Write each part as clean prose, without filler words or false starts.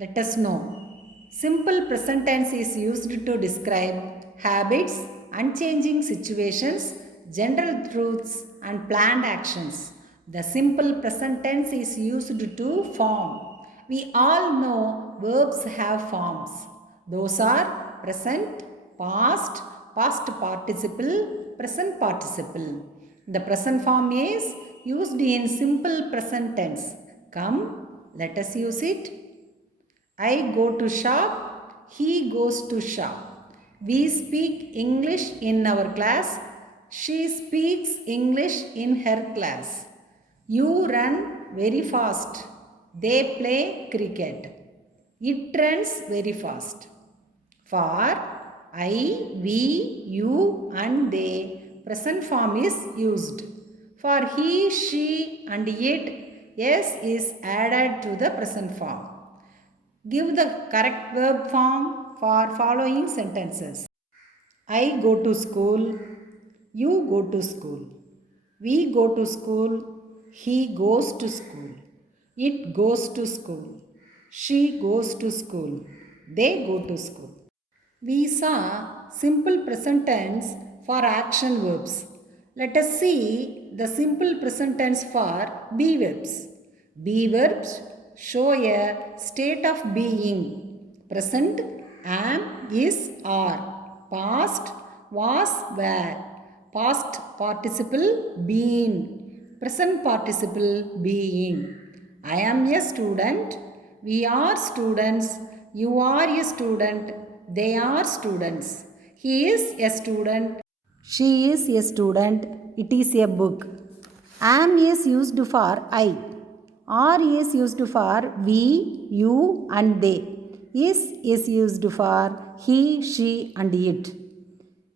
Let us know. Simple present tense is used to describe habits, unchanging situations, general truths, and planned actions. The simple present tense is used to form. We all know verbs have forms. Those are present, past, past participle, present participle. The present form is used in simple present tense. Come, let us use it. I go to shop, he goes to shop. We speak English in our class, she speaks English in her class. You run very fast, they play cricket. It runs very fast. For I, we, you and they, present form is used. For he, she and it, s is added to the present form. Give the correct verb form for following sentences. I go to school. You go to school. We go to school. He goes to school. It goes to school. She goes to school. They go to school. We saw simple present tense for action verbs. Let us see the simple present tense for be verbs. Be verbs show a state of being. Present am, is, are. Past was, were. Past participle been. Present participle being. I am a student. We are students. You are a student. They are students. He is a student. She is a student. It is a book. Am is used for I. Are is used for we, you and they. Is used for he, she and it.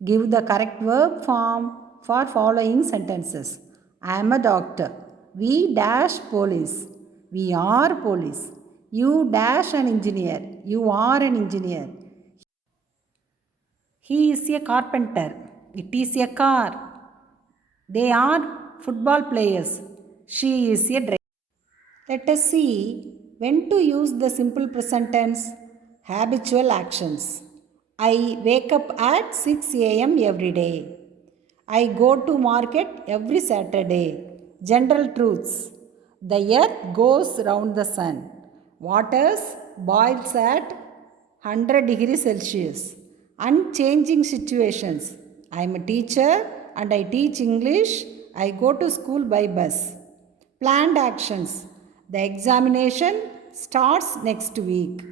Give the correct verb form for following sentences. I am a doctor. We dash police. We are police. You dash an engineer. You are an engineer. He is a carpenter. It is a car. They are football players. She is a driver. Let us see when to use the simple present tense. Habitual actions. I wake up at 6 a.m. every day. I go to market every Saturday. General truths. The earth goes round the sun. Water boils at 100 degrees Celsius. Unchanging situations. I am a teacher and I teach English. I go to school by bus. Planned actions. The examination starts next week.